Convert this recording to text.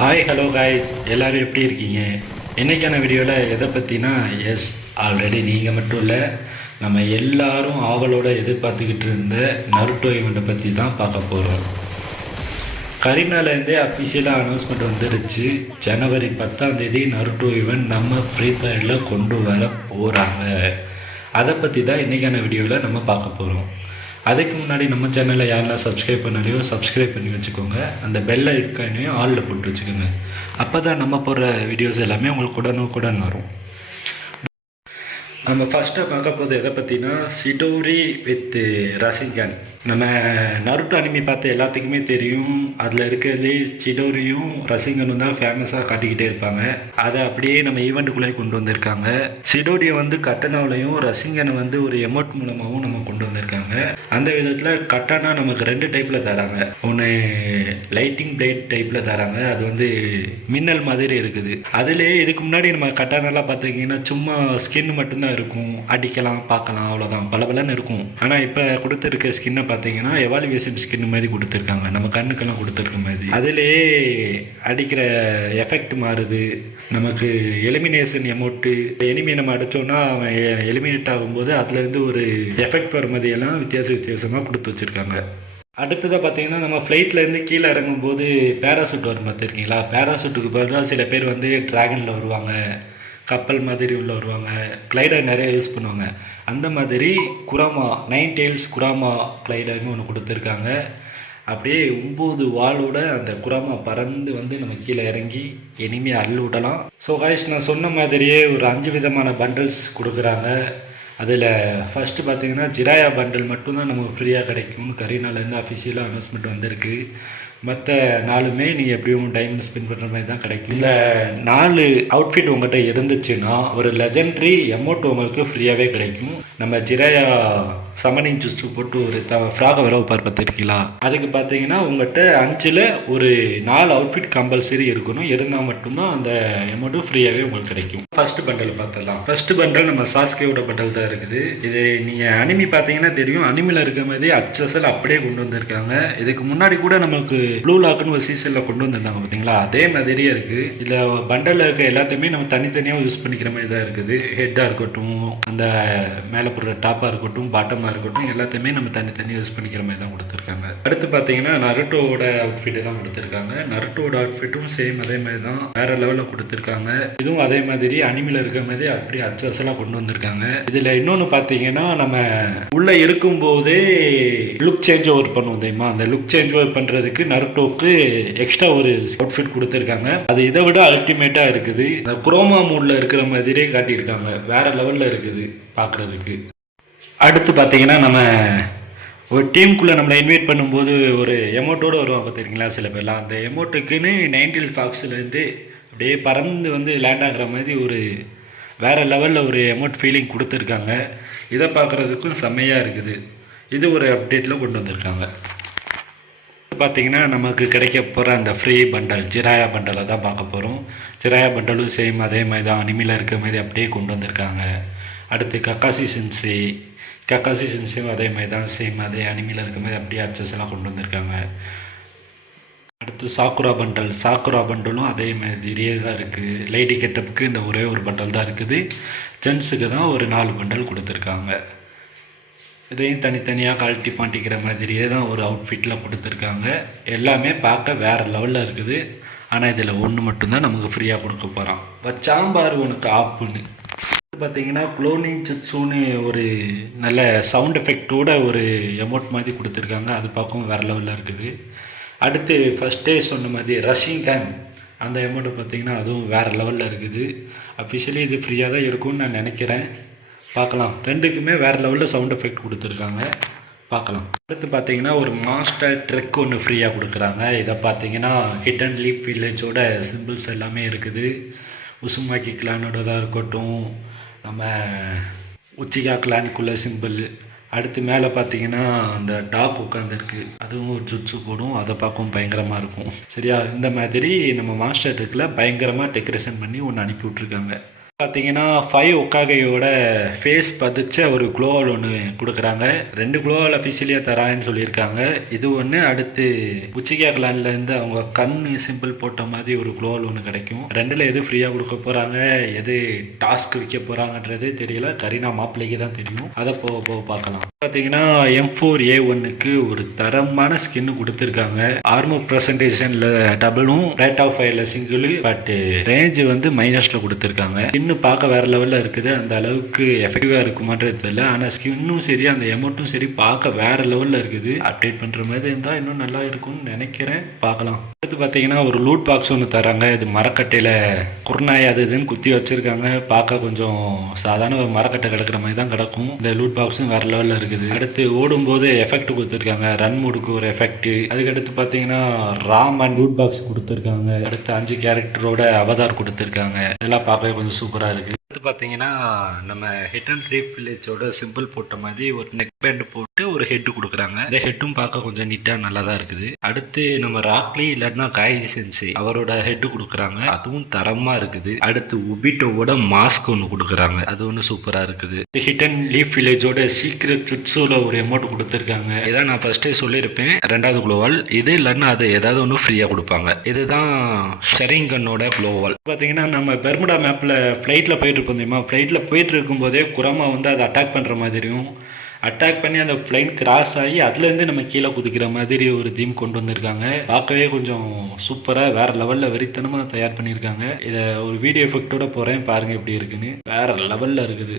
Hi hello guys எல்லோரும் எப்படி இருக்கீங்க? இன்னைக்கான வீடியோவில் எதை பற்றினா எஸ் ஆல்ரெடி நீங்கள் மட்டும் இல்லை நம்ம எல்லாரும் ஆவலோடு எதிர்பார்த்துக்கிட்டு இருந்த நருட்டோ இவெண்ட்டை பற்றி தான் பார்க்க போகிறோம் கரீனாலேருந்தே அஃபிஷியலாக அனௌன்ஸ்மெண்ட் வந்துருச்சு ஜனவரி பத்தாம் தேதி நருட்டோ இவெண்ட் நம்ம ஃப்ரீ ஃபயரில் கொண்டு வர போகிறாங்க அதை பற்றி தான் இன்றைக்கான வீடியோவில் நம்ம பார்க்க போகிறோம் அதுக்கு முன்னாடி நம்ம சேனலில் யாரெல்லாம் சப்ஸ்கிரைப் பண்ணலையோ சப்ஸ்கிரைப் பண்ணி வச்சுக்கோங்க. அந்த பெல் இருக்கானையும் ஆலில் போட்டு வச்சுக்கோங்க. அப்போ தான் நம்ம போடுற வீடியோஸ் எல்லாமே உங்களுக்கு உடனுக்குடன் வரும். நம்ம ஃபஸ்ட்டாக பார்க்க போகிறது எதை பற்றினா சிடோரி வித் ரசிகன். நம்ம நருட்டு அனிமி பார்த்த எல்லாத்துக்குமே தெரியும். அதில் இருக்கிறதுலே சிடோரியும் ரசிகனும் தான் ஃபேமஸாக காட்டிக்கிட்டே இருப்பாங்க. அதை அப்படியே நம்ம ஈவெண்ட்டுக்குள்ளே கொண்டு வந்திருக்காங்க. சிடோரியை வந்து கட்டனாவிலையும் ரசிகனை வந்து ஒரு எமோட் மூலமாகவும் நம்ம கொண்டு வந்திருக்காங்க. அந்த விதத்தில் கட்டனா நமக்கு ரெண்டு டைப்பில் தராங்க. ஒன்று லைட்டிங் பிளேட் டைப்பில் தராங்க. அது வந்து மின்னல் மாதிரி இருக்குது. அதுலேயே இதுக்கு முன்னாடி நம்ம கட்டானெல்லாம் பார்த்துக்கிங்கன்னா சும்மா ஸ்கின் மட்டும்தான் இருக்கும் அடிக்கலாம் பார்க்கலாம் அவ்வளோதான் பலபலன்னு இருக்கும். ஆனால் இப்போ கொடுத்துருக்க ஸ்கின்னை பார்த்தீங்கன்னா எவாலுவேஷன் ஸ்கின் மாதிரி கொடுத்துருக்காங்க. நம்ம கண்ணுக்கெல்லாம் கொடுத்துருக்க மாதிரி. அதுலேயே அடிக்கிற எஃபெக்ட் மாறுது. நமக்கு எலிமினேஷன் எமௌண்ட்டு எனிமே நம்ம அடித்தோன்னா அவன் எலிமினேட் ஆகும்போது அதுலேருந்து ஒரு எஃபெக்ட் வர மாதிரியெல்லாம் வித்தியாச வித்தியாசமாக கொடுத்து வச்சுருக்காங்க. அடுத்ததாக பார்த்தீங்கன்னா நம்ம ஃப்ளைட்லேருந்து கீழே இறங்கும்போது பேராசூட் வரும் பார்த்துருக்கீங்களா? பேராசூட்டுக்கு பதிலாக சில பேர் வந்து ட்ராகனில் வருவாங்க. கப்பல் மாதிரி உள்ள வருவாங்க. கிளைடர் நிறைய யூஸ் பண்ணுவாங்க. அந்த மாதிரி குராமா நைன் டெயில்ஸ் குராமா கிளைடர்னு ஒன்று கொடுத்துருக்காங்க. அப்படியே ஒம்பது வாளோட அந்த குராமா பறந்து வந்து நம்ம கீழே இறங்கி இனிமேல் அள்ளு விடலாம். ஸோ காய்ஸ் நான் சொன்ன மாதிரியே ஒரு அஞ்சு விதமான பண்டில்ஸ் கொடுக்குறாங்க. அதில் ஃபஸ்ட்டு பார்த்தீங்கன்னா ஜிராயா பண்டில் மட்டும்தான் நமக்கு ஃப்ரீயாக கிடைக்கும்னு கரீனாலேருந்து அஃபிஷியலாக அனௌன்ஸ்மெண்ட் வந்திருக்கு. மற்ற நாலுமே நீங்கள் எப்படியும் டைம் ஸ்பெண்ட் பண்ணுற மாதிரி தான் கிடைக்கும். இல்லை நாலு அவுட்ஃபிட் உங்கள்கிட்ட இருந்துச்சுன்னா ஒரு லெஜெண்ட்ரி எமௌண்ட் உங்களுக்கு ஃப்ரீயாகவே கிடைக்கும். நம்ம ஜிராயா சமனிங் ஜூஸ் போட்டு ஒரு த ஃப்ராகை வர பார் பார்த்துருக்கீங்களா? அதுக்கு பார்த்தீங்கன்னா உங்கள்கிட்ட அஞ்சில் ஒரு நாலு அவுட்ஃபிட் கம்பல்சரி இருக்கணும். இருந்தால் மட்டும்தான் அந்த அமௌண்ட்டும் ஃப்ரீயாகவே உங்களுக்கு கிடைக்கும். ஃபர்ஸ்ட் பண்டல் பார்த்துடலாம். ஃபர்ஸ்ட் பண்டல் நம்ம சாஸ்கேவோட பண்டல் தான் இருக்குது. இது நீங்கள் அனிமி பார்த்தீங்கன்னா தெரியும். அனிமியில் இருக்க மாதிரி அச்சசல் அப்படியே கொண்டு வந்திருக்காங்க. இதுக்கு முன்னாடி கூட நம்மளுக்கு ப்ளூ லாக்னு ஒரு சீசனில் கொண்டு வந்திருந்தாங்க பார்த்தீங்களா? அதே மாதிரியே இருக்குது இதில் பண்டலில் இருக்க எல்லாத்தையுமே நம்ம தனித்தனியாக யூஸ் பண்ணிக்கிற மாதிரி தான் இருக்குது. ஹெட்டாக இருக்கட்டும் அந்த மேலே போடுற டாப்பாக இருக்கட்டும் பாட்டம் ஆரமாக இருக்கட்டும் எல்லாத்தையுமே நம்ம தனித்தனியாக யூஸ் பண்ணிக்கிற மாதிரி தான் கொடுத்துருக்காங்க. அடுத்து பார்த்தீங்கன்னா நருட்டோட அவுட்ஃபிட்டு தான் கொடுத்துருக்காங்க. நருட்டோட அவுட்ஃபிட்டும் சேம் அதே மாதிரி தான். வேற லெவலில் கொடுத்துருக்காங்க. இதுவும் அதே மாதிரி அனிமில் இருக்க மாதிரி அப்படியே அச்சசலாக கொண்டு வந்திருக்காங்க. இதில் இன்னொன்று பார்த்தீங்கன்னா நம்ம உள்ளே இருக்கும்போதே லுக் சேஞ்ச் ஓவர் பண்ணுவோம் தெரியுமா? அந்த லுக் சேஞ்ச் ஓவர் பண்ணுறதுக்கு நருட்டோக்கு எக்ஸ்ட்ரா ஒரு அவுட்ஃபிட் கொடுத்துருக்காங்க. அது இதை விட அல்டிமேட்டாக இருக்குது. அந்த குரோமா மூடில் இருக்கிற மாதிரியே காட்டியிருக்காங்க. வேற லெவலில் இருக்குது பார்க்குறதுக்கு. அடுத்து பார்த்தீங்கன்னா நம்ம ஒரு டீமுக்குள்ளே நம்மளை இன்வைட் பண்ணும்போது ஒரு எமௌண்ட்டோடு வருவாங்க பார்த்துருக்கீங்களா சில பேர்லாம். அந்த எமௌண்ட்டுக்குன்னு நைன்டில் ஃபாக்ஸ்லேருந்து அப்படியே பறந்து வந்து லேண்ட் ஆகிற மாதிரி ஒரு வேறு லெவலில் ஒரு எமௌண்ட் ஃபீலிங் கொடுத்துருக்காங்க. இதை பார்க்குறதுக்கும் செம்மையாக இருக்குது. இது ஒரு அப்டேட்டில் கொண்டு வந்திருக்காங்க. பார்த்தீங்கன்னா நமக்கு கிடைக்க போகிற அந்த ஃப்ரீ பண்டல் ஜிராயா பண்டலை தான் பார்க்க போகிறோம் ஜிராயா பண்டலும் சேம் அதே மாதிரி தான் அனிமியில் இருக்க மாதிரி அப்படியே கொண்டு வந்திருக்காங்க. அடுத்து கக்காசி சின்சி. கக்காசி சின்சியும் அதே மாதிரி தான் சேம் அதே அனிமியில் இருக்க மாதிரி அப்படியே அச்சஸ்லாம் கொண்டு வந்திருக்காங்க. அடுத்து சாக்குரா பண்டல் சாக்குரா பண்டலும் அதே மாதிரியே தான் இருக்குது லேடி கெட்டப்புக்கு இந்த ஒரே ஒரு பண்டல் தான் இருக்குது. ஜென்ஸுக்கு தான் ஒரு நாலு பண்டல் கொடுத்துருக்காங்க. இதையும் தனித்தனியாக கழட்டி பாண்டிக்கிற மாதிரியே தான் ஒரு அவுட்ஃபிட்டில் கொடுத்துருக்காங்க. எல்லாமே பார்க்க வேறு லெவலில் இருக்குது. ஆனால் இதில் ஒன்று மட்டும்தான் நமக்கு ஃப்ரீயாக கொடுக்க போகிறான் வச்சாம்பார் உனக்கு ஆப்புன்னு பார்த்தீங்கன்னா குளோனிங் சிட்ஸுன்னு ஒரு நல்ல சவுண்ட் எஃபெக்டோட ஒரு எமௌண்ட் மாதிரி கொடுத்துருக்காங்க. அது பார்க்கவும் வேறு லெவலில் இருக்குது. அடுத்து ஃபஸ்ட்டே சொன்ன மாதிரி ரஷிங் கேன் அந்த எமௌண்ட்டு பார்த்தீங்கன்னா அதுவும் வேறு லெவலில் இருக்குது. அஃபிஷியலி இது ஃப்ரீயாக தான் இருக்கும்னு நான் நினைக்கிறேன். பார்க்கலாம். ரெண்டுக்குமே வேறு லெவலில் சவுண்ட் எஃபெக்ட் கொடுத்துருக்காங்க. பார்க்கலாம். அடுத்து பார்த்தீங்கன்னா ஒரு மாஸ்டர் ட்ரெக் ஒன்று ஃப்ரீயாக கொடுக்குறாங்க. இதை பார்த்தீங்கன்னா ஹிட் அண்ட் லீப் வில்லேஜோட சிம்பிள்ஸ் எல்லாமே இருக்குது. உசுமாக்கி கிளானோடதாக இருக்கட்டும். நம்ம உச்சிகா கிளானுக்குள்ள சிம்பிள் அடுத்து மேலே பார்த்தீங்கன்னா அந்த டாப் உட்காந்துருக்கு அதுவும் ஒரு சுட்சு போடும். அதை பார்க்கவும் பயங்கரமாக இருக்கும். சரியா? இந்த மாதிரி நம்ம மாஸ்டர் ட்ரெக்கில் பயங்கரமாக டெக்கரேஷன் பண்ணி ஒன்று அனுப்பி விட்ருக்காங்க பார்த்தீங்கன்னா ஃபைவ் ஒக்காகையோட ஃபேஸ் பதிச்ச ஒரு குளோவல் ஒன்று கொடுக்குறாங்க. ரெண்டு குளோவல் அஃபிஷியலியாக தராங்கன்னு சொல்லியிருக்காங்க. இது ஒன்று அடுத்து உச்சிகா கிளான்லேருந்து அவங்க கண் சிம்பிள் போட்ட மாதிரி ஒரு குளோவல் ஒன்று கிடைக்கும். ரெண்டில் எது ஃப்ரீயாக கொடுக்க போகிறாங்க எது டாஸ்க் விற்க போகிறாங்கன்றது தெரியல. கரீனா மாப்பிள்ளைக்கு தான் தெரியும். அதை போக போக பார்க்கலாம். பார்த்தீங்கன்னா எம் ஃபோர் ஏ ஒன்னுக்கு ஒரு தரமான ஸ்கின் கொடுத்துருக்காங்க. ஆர்மோ ப்ரெசன்டேஷனில் டபுளும் ரேட் ஆஃப் ஃபைவ்ல சிங்கிள் பட் ரேஞ்ச் வந்து மைனஸில் கொடுத்துருக்காங்க. ஸ்கின்னு பார்க்க வேற லெவலில் இருக்குது. அந்த அளவுக்கு எஃபெக்டிவாக இருக்குமான்றது தெரியல. ஆனால் ஸ்கின்னும் சரி அந்த எமௌண்ட்டும் சரி பார்க்க வேற லெவலில் இருக்குது. அப்டேட் பண்ணுற மாதிரி இருந்தால் இன்னும் நல்லா இருக்கும்னு நினைக்கிறேன். பார்க்கலாம். அடுத்து பார்த்தீங்கன்னா ஒரு லூட் பாக்ஸ் ஒன்று தராங்க இது மரக்கட்டையில் குருநாய் அது இதுன்னு குத்தி வச்சுருக்காங்க. பார்க்க கொஞ்சம் சாதாரண ஒரு மரக்கட்டை கிடக்குற மாதிரி தான் கிடக்கும். இந்த லூட் பாக்ஸும் வேறு லெவலில் இருக்குது. அடுத்து ஓடும்போது எஃபெக்ட் கொடுத்துருக்காங்க. ரன் மூடுக்கு ஒரு எஃபெக்ட் அதுக்கடுத்து பார்த்தீங்கன்னா ராம் அண்ட் லூட் பாக்ஸ் கொடுத்துருக்காங்க. அடுத்து அஞ்சு கேரக்டரோட அவதார் கொடுத்துருக்காங்க. இதெல்லாம் பார்க்கவே கொஞ்சம் சூப்பராக இருக்குது அடுத்து பார்த்தீங்கன்னா நம்ம ஹிட் அண்ட் ரீப் வில்லேஜோட சிம்பிள் போட்ட மாதிரி ஒரு நெக் பேண்ட் போட்டு ஒரு ஹெட் கொடுக்குறாங்க. இந்த ஹெட்டும் பார்க்க கொஞ்சம் நீட்டாக நல்லா தான் இருக்குது. அடுத்து நம்ம ராக்லி இல்லைன்னா காய்கறி சென்சி அவரோட ஹெட் கொடுக்குறாங்க. அதுவும் தரமாக இருக்குது. அடுத்து உபிட்டோவோட மாஸ்க் ஒன்று கொடுக்குறாங்க. அது ஒன்று சூப்பராக இருக்குது. ஹிட் அண்ட் லீஃப் வில்லேஜோட சீக்கிரம் சுட்ஸோல ஒரு அமௌண்ட் கொடுத்துருக்காங்க. இதான் நான் ஃபர்ஸ்டே சொல்லியிருப்பேன். ரெண்டாவது குளோவால் இது இல்லைன்னா அது ஏதாவது ஒன்று ஃப்ரீயாக கொடுப்பாங்க. இதுதான் ஷெரிங்கனோட குளோவால் பார்த்தீங்கன்னா நம்ம பெர்முடா மேப்பில் ஃப்ளைட்டில் போயிட்டு இருப்போம் தெரியுமா? ஃப்ளைட்டில் போயிட்டு இருக்கும்போதே குரமா வந்து அதை அட்டாக் பண்ணுற மாதிரியும் அட்டாக் பண்ணி அந்த ஃப்ளைன் கிராஸ் ஆகி அதுலேருந்து நம்ம கீழே குதிக்கிற மாதிரி ஒரு தீம் கொண்டு வந்திருக்காங்க. பார்க்கவே கொஞ்சம் சூப்பராக வேற லெவலில் வெறித்தனமாக தயார் பண்ணியிருக்காங்க. இதை ஒரு வீடியோ எஃபெக்டோட போகிறேன் பாருங்கள் எப்படி இருக்குன்னு. வேற லெவலில் இருக்குது.